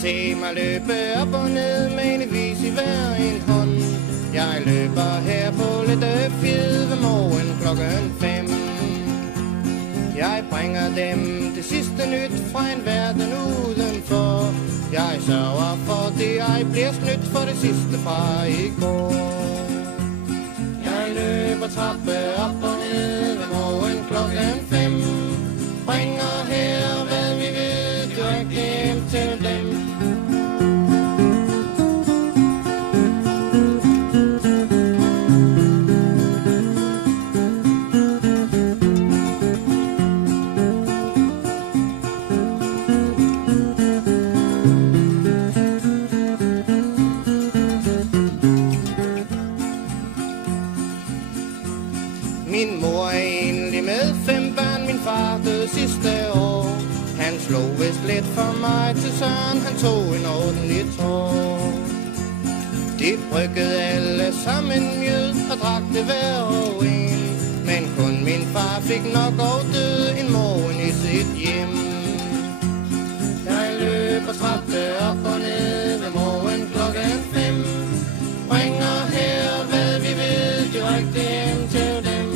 se mig løbe op og ned med en vis i hver en hånd. Jeg løber her på lidt fjed ved morgen klokken 5. Jeg bringer dem det sidste nyt fra en verden udenfor. Jeg sørger for det, jeg bliver snydt for det sidste fra i går. Jeg løber trappe op og ned ved morgen klokken 5. Bringer her, hvad vi ved, direkte hjem til dem. Min mor er enlig med 5 børn, min far døde sidste år. Han slog vist lidt for mig til Søren, han tog en ordentlig tår. De bryggede alle sammen mjød og drak det hver og en. Men kun min far fik nok og døde en morgen i sit hjem. Jeg løber trappe op og ned ved morgen klokken 5. Bringer her, hvad vi ved, direkte hjem til dem.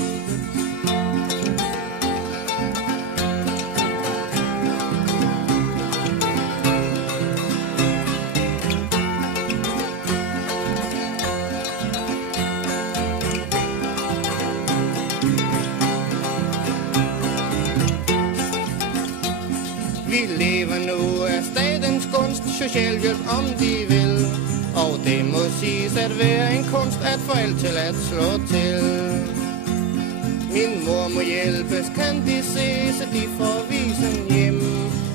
Vi lever nu af statens gunst, socialhjælp om de vil. Og det må siges at være en kunst at få alt til at slå til. Min mor må hjælpes, kan de se, så de får visen hjem.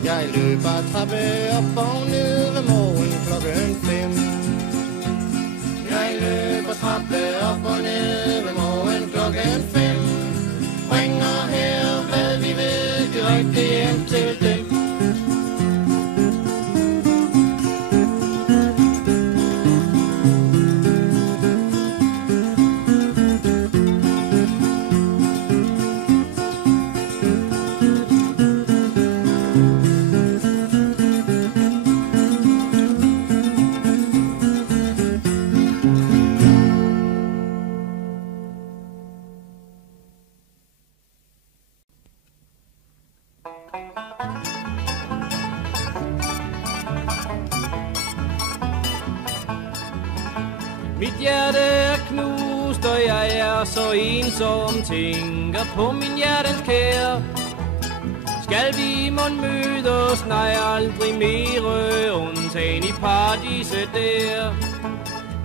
Jeg løber trappe op og ned ved morgen klokken 5. Jeg løber trappe op og ned ved morgen klokken 5. Bringer her, hvad vi ved, direkte hjem til dem. Mit hjerte er knust, og jeg er så ensom, tænker på min hjertens kære. Skal vi mon mødes, nej aldrig mere, undtagen i paradiset der.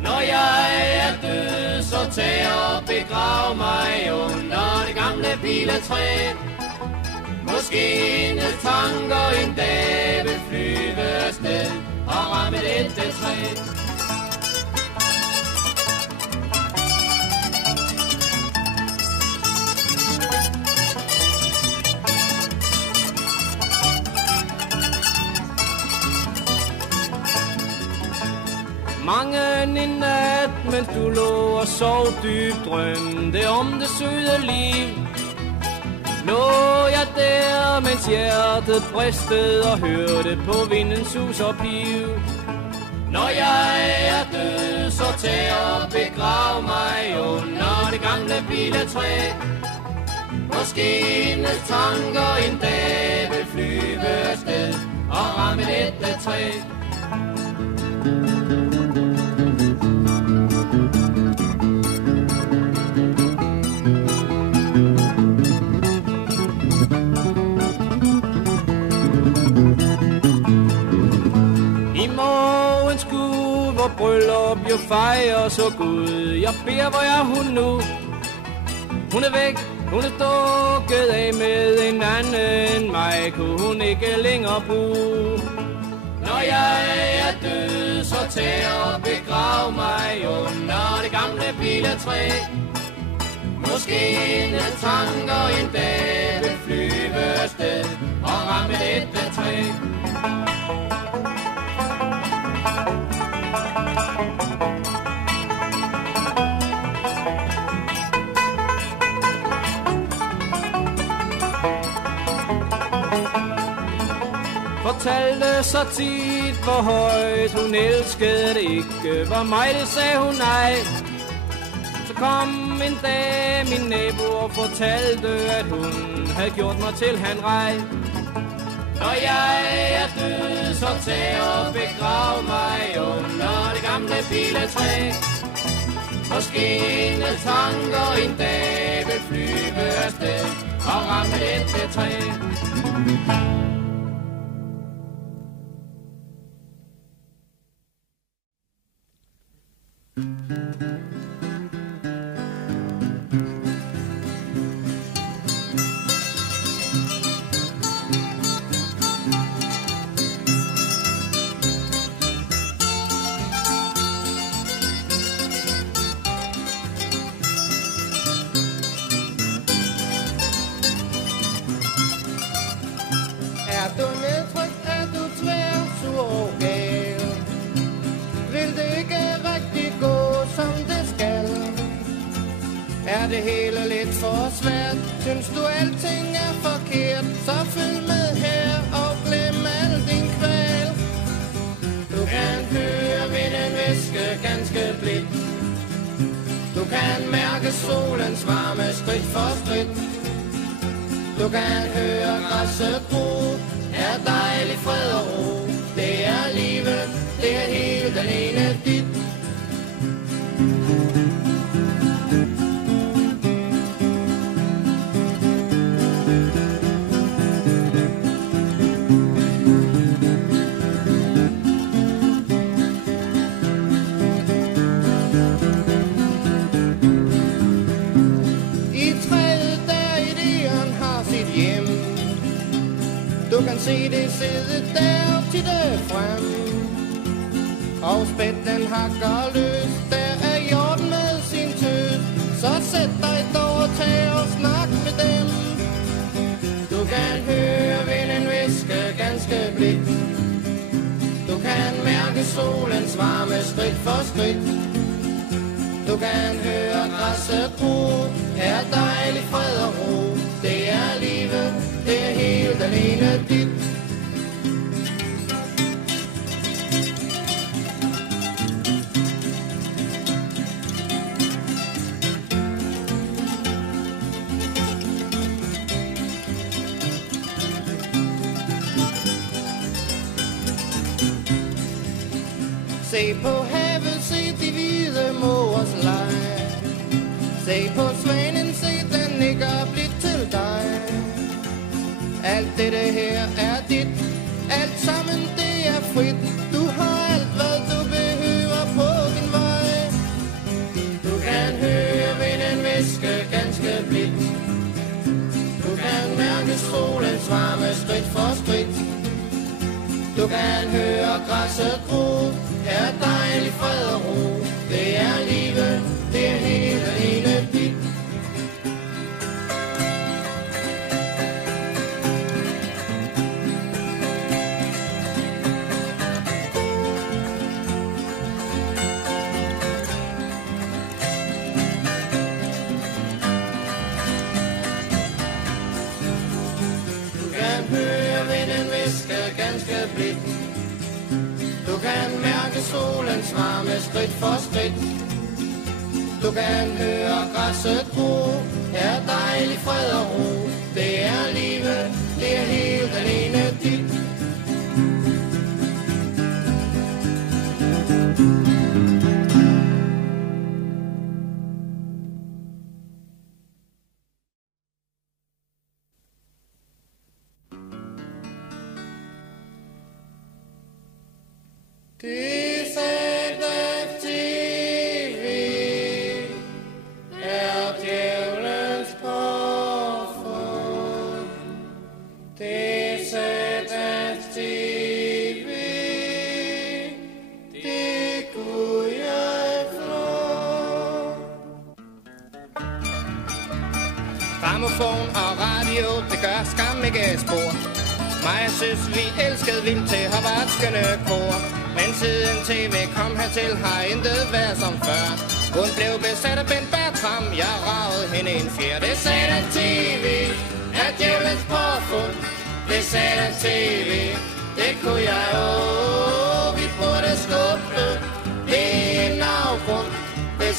Når jeg er død, så tag og begrav mig under det gamle piletræ. Måske hendes tanker en dag vil flyve afsted og ramme dette træ. Mange en nat, mens du lå og sov dybt, drømte om det søde liv. Lå jeg der, mens hjertet bristede og hørte på vindens sus og piv. Når jeg er død, så tag og begrav mig under det gamle piletræ. Måske hendes tanker en dag vil flyve afsted og ramme dette træ. Hvor bryllup jo fejrer så Gud. Jeg beder, hvor er hun nu? Hun er væk, hun er stukket af med en anden end mig. Kunne hun ikke længere bo? Når jeg er død, så tag og begrav mig under det gamle piletræ. Måske hendes tanker en dag vil flyve afsted og ramme dette træ. Fortalte så tit hvor højt hun elskede det ikke. Hvor meget sagde hun nej. Så kom en dag min nabo og fortalte, at hun havde gjort mig til Henrej. Når jeg er død, så tag og begrav mig under det gamle piletræ. Måske en tanker en dag vil flyve afsted og ramme dette træ. Det hele lidt for svært. Synes du alting er forkert, så følg med her og glem al din kval. Du kan høre vinden hviske ganske blidt. Du kan mærke solens varme skridt for skridt. Du kan høre græsset gro, er dejlig fred og ro. Det er livet, det er helt alene dit. Du kan se det sidde der til det frem. Og spætten hakker løs, der er jorden med sin tøs. Så sæt dig dog og tag og snak med dem. Du kan høre vinden hviske ganske blidt. Du kan mærke solens varme skridt for skridt. Du kan høre græsset gro, er dejlig fred og ro. Det er livet, det er helt alene dit. Se på havet, se de hvide mågers leg. Se på svanen, se den nikker blidt til dig. Alt dette her er dit, alt sammen det er frit. Du har alt hvad du behøver på din vej. Du kan høre vinden hviske ganske blidt. Du kan mærke solens varme skridt for skridt. Du kan høre græsset gro, er dejlig fred og ro. Det er livet, det er helt alene dit. Ganske blidt. Du kan mærke solens varme skridt for skridt. Du kan høre græsset gro, er dejlig fred og ro. Det er livet, det er helt alene dit. DZF-TV er djævelens påfund. DZF-TV, det kunne jeg flå. Grammofon og radio, det gør skam ikke spor. Mig synes vi elskede vildt til har været skønne kor. Men siden TV kom hertil har intet været som før. Hun blev besat af Bent Bertram, jeg ragede hende en fjer. Det sagde den TV, er djævelens påfund. Det sagde den TV, det kunne jeg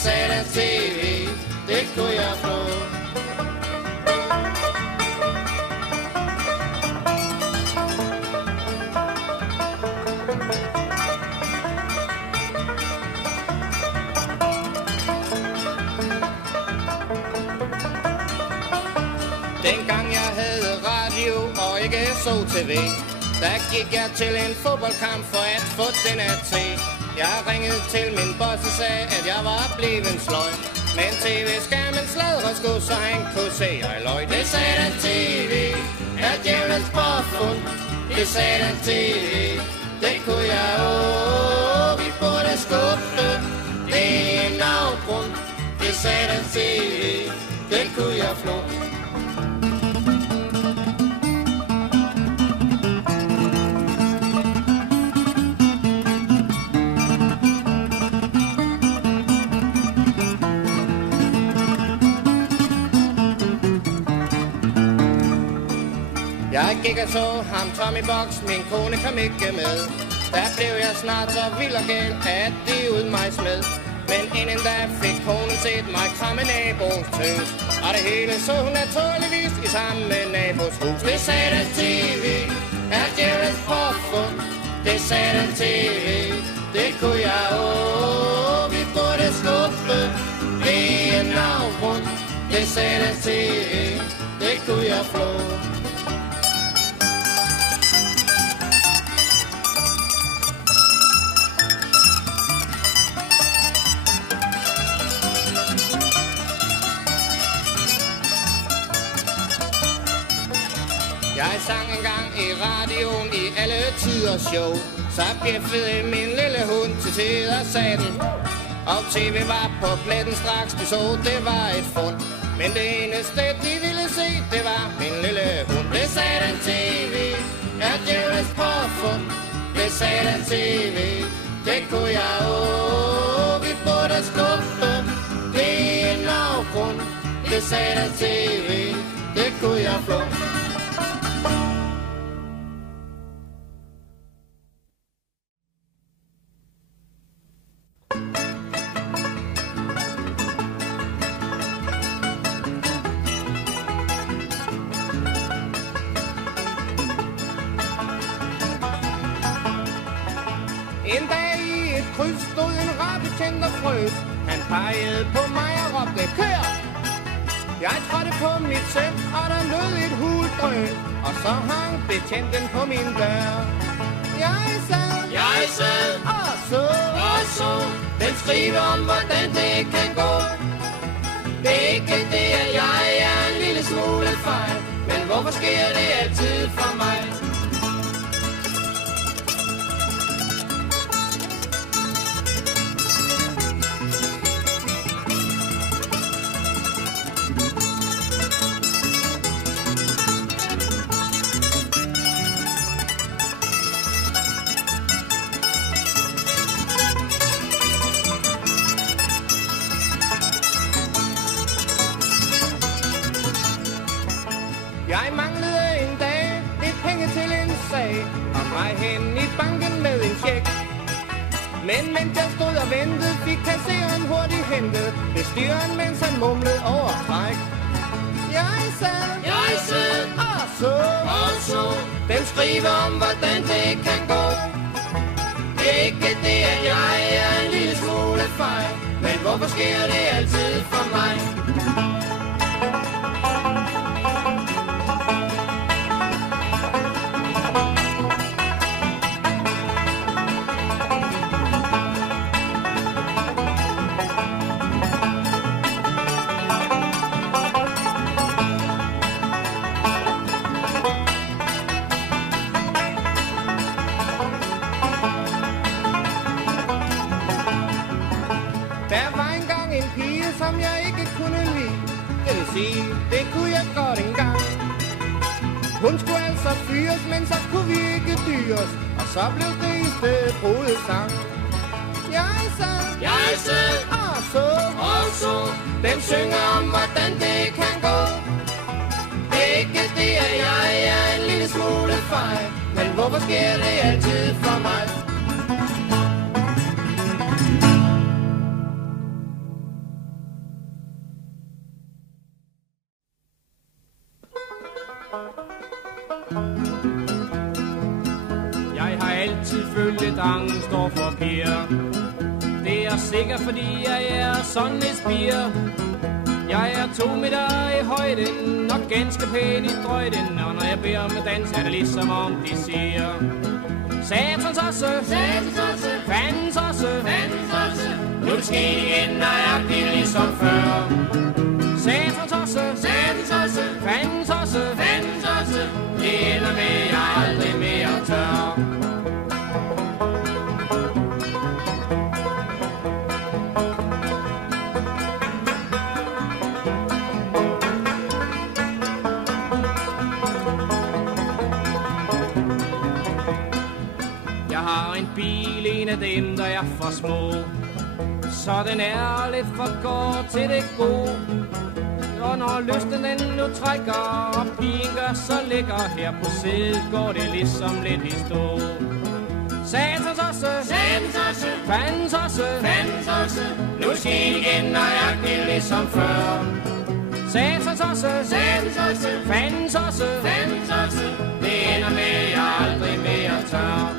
satans TV, det kunne jeg få. Dengang jeg havde radio og ikke så TV, der gik jeg til en fodboldkamp for at få den at se. Jeg ringede til min boss og sagde, at jeg var blevet sløj. Men tv-skærmen sladrede sgu, så han kunne se, jeg løg. Det sagde den TV, er djævelens påfund. Det sagde den TV, det kunne jeg vi burde skubbe. Det er en afgrund. Det sagde den TV, det kunne jeg flå. Jeg gik og så ham Tommy Box, min kone kom ikke med. Der blev jeg snart så vild og gæld, at de ud mig smed. Men inden da fik konen set mig kramme naboens tøs. Og det hele så hun naturligvis i samme nabos hus. Det sagde den TV, er djævelens påfund. Det sagde den TV, det kunne jeg vi burde skubbe. Det er en afgrund. Det sagde den TV, det kunne jeg flå. Jeg sang engang i radioen i alle tiders show. Så bjeffede min lille hund til tider satten. Og tv var på pletten straks, de så det var et fund. Men det eneste de ville se, det var min lille hund. Det sagde den TV, er djævelens påfund. Det sagde den TV, det kunne jeg vi burde skubbe. Det er en afgrund. Det sagde den TV, det kunne jeg flå. En dag i et kryds stod en rabbetjent og frøs. Han pegede på mig og råbte, kør! Jeg trådte på mit sæt, og der lød et huldrøn. Og så hang betjenten på min dør. Jeg sad, og så, den skriver om, hvordan det kan gå. Det er ikke det, at jeg er en lille smule fejl. Men hvorfor sker det altid for mig? Jeg manglede en dag lidt penge til en sag, og mig hen i banken med en check. Men mens jeg stod og ventede, fik kasseren hurtigt hentet bestyren, mens han mumlede over træk. Jeg sad, og så, den skriver om, hvordan det kan gå. Det er ikke det, at jeg er en lille smule fejl, men hvorfor sker det altid for mig? Der var engang en pige, som jeg ikke kunne lide. Det vil sige, det kunne jeg godt engang. Hun skulle altså fyres, men så kunne vi ikke dyres. Og så blev det i stedet brudesang. Jeg sad, og så, den synger om, hvordan det kan gå. Det er ikke det, at jeg er en lille smule fejl, men hvorfor sker det altid for mig? Jeg har altid følt lidt angst over for Per. Det er sikkert fordi jeg er sådan et spir. Jeg er 2 meter i højden og ganske pæn i drøjden, og når jeg beder om at danse, er det ligesom om de siger: Satans osse, satans osse, fandens osse, fandens osse. Nu er det sket igen, nøjagtigt ligesom før. Satans osse, satans osse, fandens osse, fandens osse. Det ender med, jeg aldrig mere tør. Bil, en af dem, der er for små, så den er lidt for kort til det gode. Og når lysten den nu trækker, og pigen gør så lækker, her på sædet går det ligesom lidt i stå. Satans osse, satans osse, fandens osse, fandens osse. Nu sker igen nøjagtigt ligesom før. Satans osse, satans osse, fandens osse, fandens osse. Det ender med, jeg aldrig mere tør.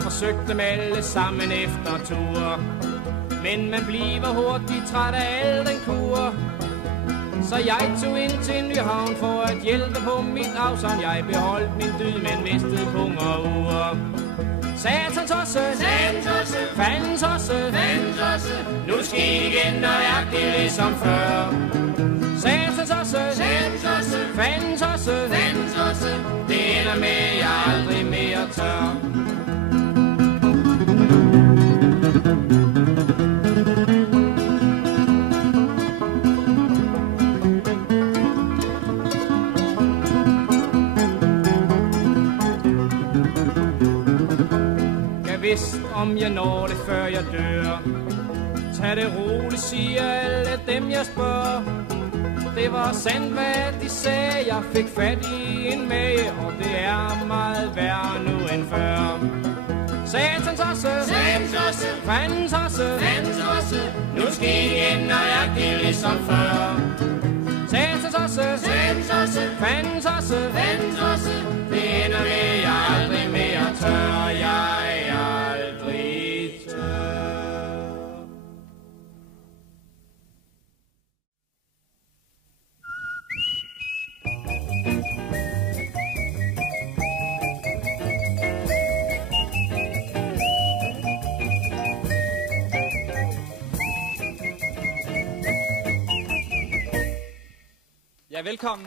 Forsøgt dem alle sammen efter tur, men man bliver hurtigt træt af al den kur. Så jeg tog ind til Nyhavn for at hjælpe på mit afsavn. Jeg beholdt min dyd, men mistede pung og ure. Satans osse, satans osse, fandens osse, fandens osse. Nu sker igen nøjagtigt ligesom før. Satans osse, satans osse, fandens osse, fandens osse. Det ender med, jeg aldrig mere tør. Vidst om jeg når det før jeg dør. Tag det roligt, siger alle dem jeg spørger. Det var sandt hvad de sagde. Jeg fik fat i en mage, og det er meget værre nu end før. Satans osse, satans osse, fandens osse, fandens osse. Nu sker igen nøjagtigt ligesom før. Satans osse, satans osse, fandens osse, fandens osse. Det ender med, jeg aldrig mere tør. Jeg aldrig tør. Ja, velkommen.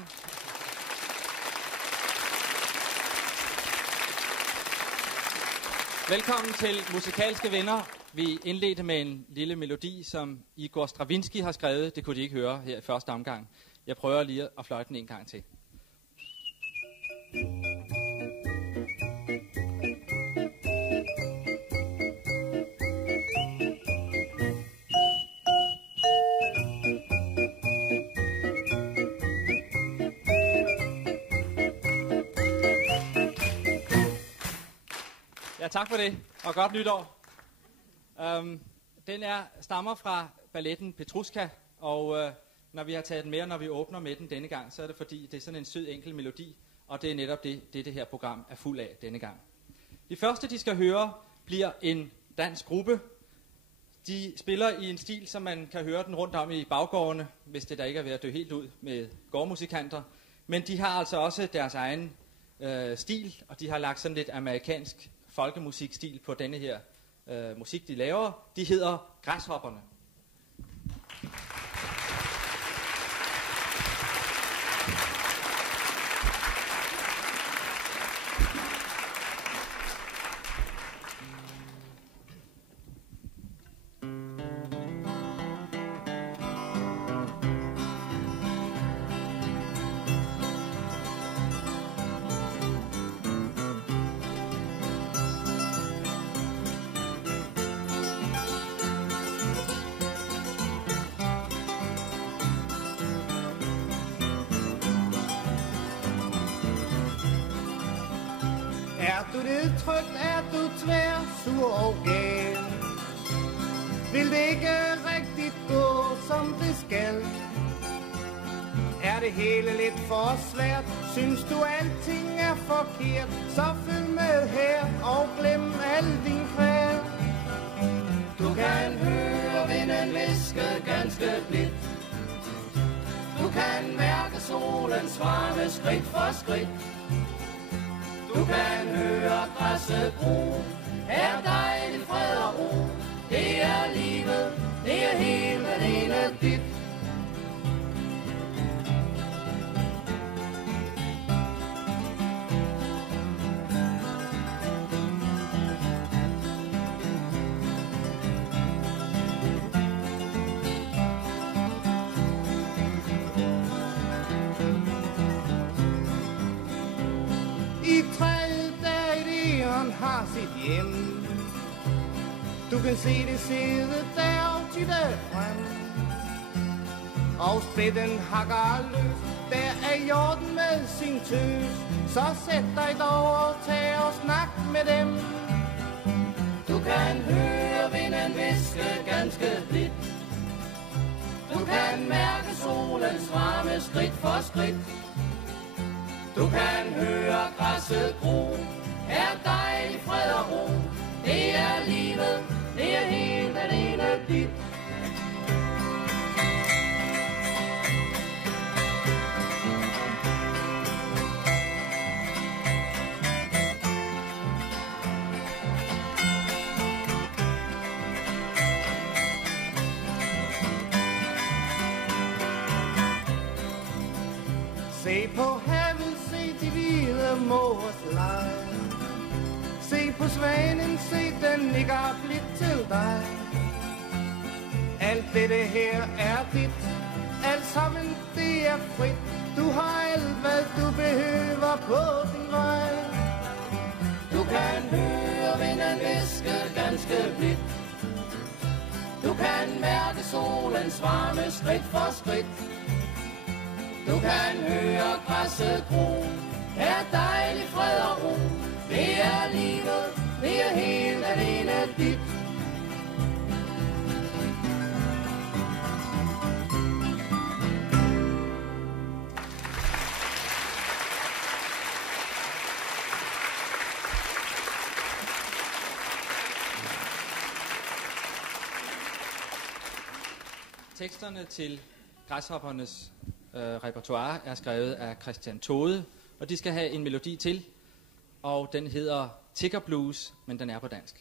Velkommen til Musikalske Venner. Vi indledte med en lille melodi, som Igor Stravinsky har skrevet. Det kunne de ikke høre her i første omgang. Jeg prøver lige at fløjte den en gang til. Ja, tak for det, og godt nytår. Den stammer fra balletten Petrushka, og når vi har taget den med, og når vi åbner med den denne gang, så er det fordi, det er sådan en sød enkel melodi, og det er netop det her program er fuld af denne gang. De første, de skal høre, bliver en dansk gruppe. De spiller i en stil, som man kan høre den rundt om i baggårdene, hvis det der ikke er ved at dø helt ud med gårdmusikanter. Men de har altså også deres egen stil, og de har lagt sådan lidt amerikansk folkemusikstil på denne her musik, de laver. De hedder Græshopperne. det trygt, er du tvær, sur og gal. Vil det ikke rigtigt gå, som det skal? Er det hele lidt for svært? Synes du alting er forkert? Så følg med her og glem al din kvad. Du kan høre vinden viske ganske blidt. Du kan mærke solens varme skridt for skridt. Du kan høre græsset gro. Er dejligt fred og ro. Det er livet, det er helt alene dit. Har sit hjem. Du kan se det sidde der til det frem. Og spætten hakker løs. Der er jorden med sin tøs. Så sæt dig dog og tag og snak med dem. Du kan høre vinden viske ganske blidt. Du kan mærke solens varme skridt for skridt. Du kan høre græsset gro. Er dejlig fred og ro. Det er livet, det er helt alene dit. Se på havet, se de hvide mågers lege. Se på svanen, se den nikker blidt til dig. Alt dette her er dit. Alt sammen det er frit. Du har alt hvad du behøver på din vej. Du kan høre vinden viske ganske blidt. Du kan mærke solens varme skridt for skridt. Du kan høre græsset gro. Er dejlig fred og ro. Det er livet, det er helt alene dit. Teksterne til Græshoppernes repertoire er skrevet af Christian Tode, og de skal have en melodi til, og den hedder Tigger Blues, men den er på dansk.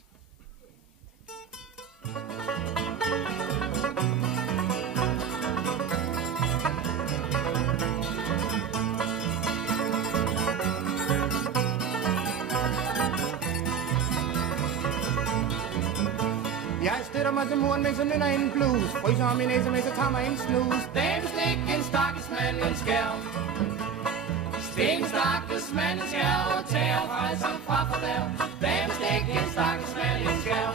Jeg støtter mig til muren, mens jeg nynner en blues. Fryser om min næse, mens jeg tager mig en snus. Damestik, en stakkels mand, en skærv. Sten, stakkels mand, en skærv, og tager frelsom fra fordærv. Damestik, en stakkels mand, en skærv.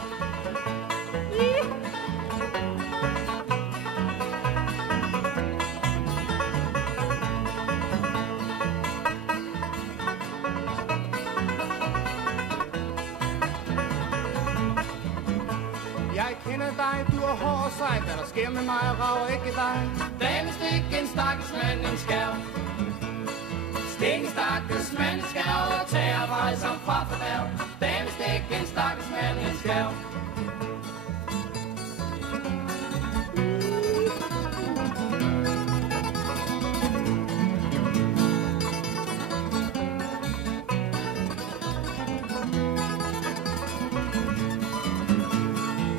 Jeg kender dig, du er hård og sej. Hvad der sker med mig, rager ikke dig. Damestik, en stakkels mand, en skærv. Sten, stakkels mand, en skærv, og tager frelsom fra fordærv. Damestik, en stakkels mand, en skærv.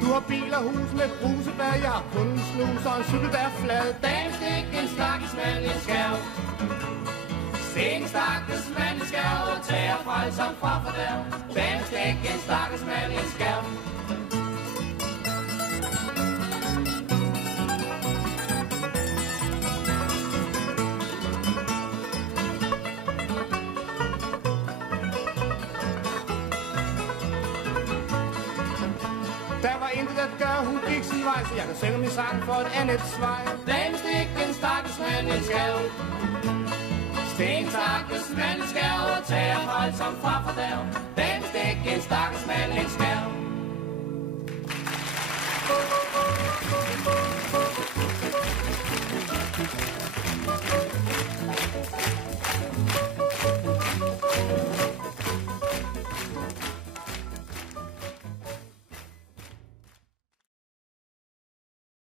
Du har bil og hus med brusebær. Jeg har kun en snus og en cykel, der er flad. Damestik, en stakkels mand, en skærv. Sten, stakkels mand, en skærv, og tager frelsom fra fordærv. Damestik, en stakkels mand, en skærv. Der var intet at gøre, hun gik sin vej, så jeg kan synge min sang for et andet svej. Damestik, en stakkels mand, en skærv. Sten, stakkels mand, en skærv, og tager frelsom fra fordærv. dække en stakkels mand en skærm.